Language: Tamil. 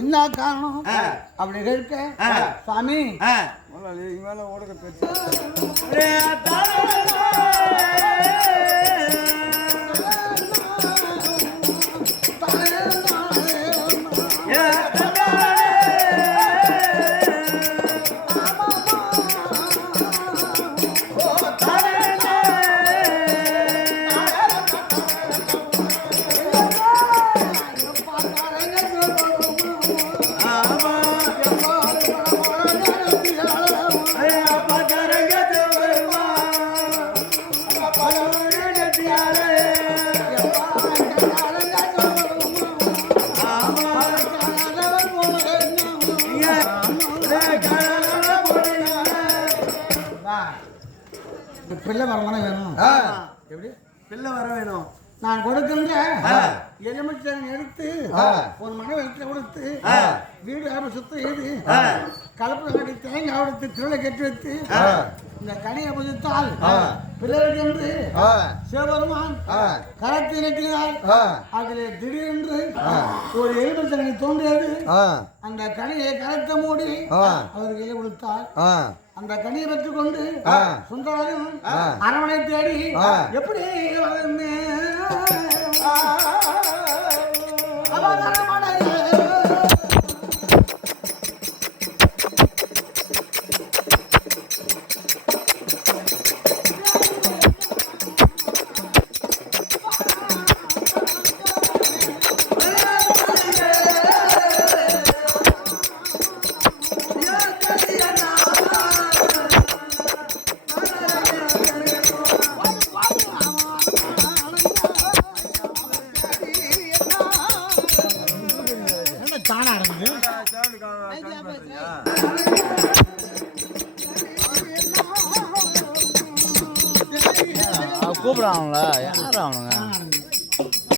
என்ன காரணம் அப்படி கேட்க சாமி மேல ஓடுக பிள்ளை வரமான வேணும். எப்படி பிள்ளை வர வேணும்? நான் கொடுக்கின்ற எலுமிச்சம் எடுத்து ஒரு மனை வெற்றி கொடுத்து வீடு சுத்தம் எழுதி கலப்பு கட்டி தேங்காய் கொடுத்து திருவிழா கட்டி வைத்து இந்த கனியை புதித்தால் பிறகு என்று சிவபெருமான் கரத்தை நட்டினார். அதில் திடீரென்று ஒரு எலுமிச்சம் தோன்றியது. அந்த கனியை கரத்தை மூடி அவருக்கு இலை கொடுத்தார். அந்த கனியை பெற்றுக் கொண்டு சுந்தரன் அரவணை தேடி எப்படி கூப்பிடுறாங்களா? யார் அவனுங்க?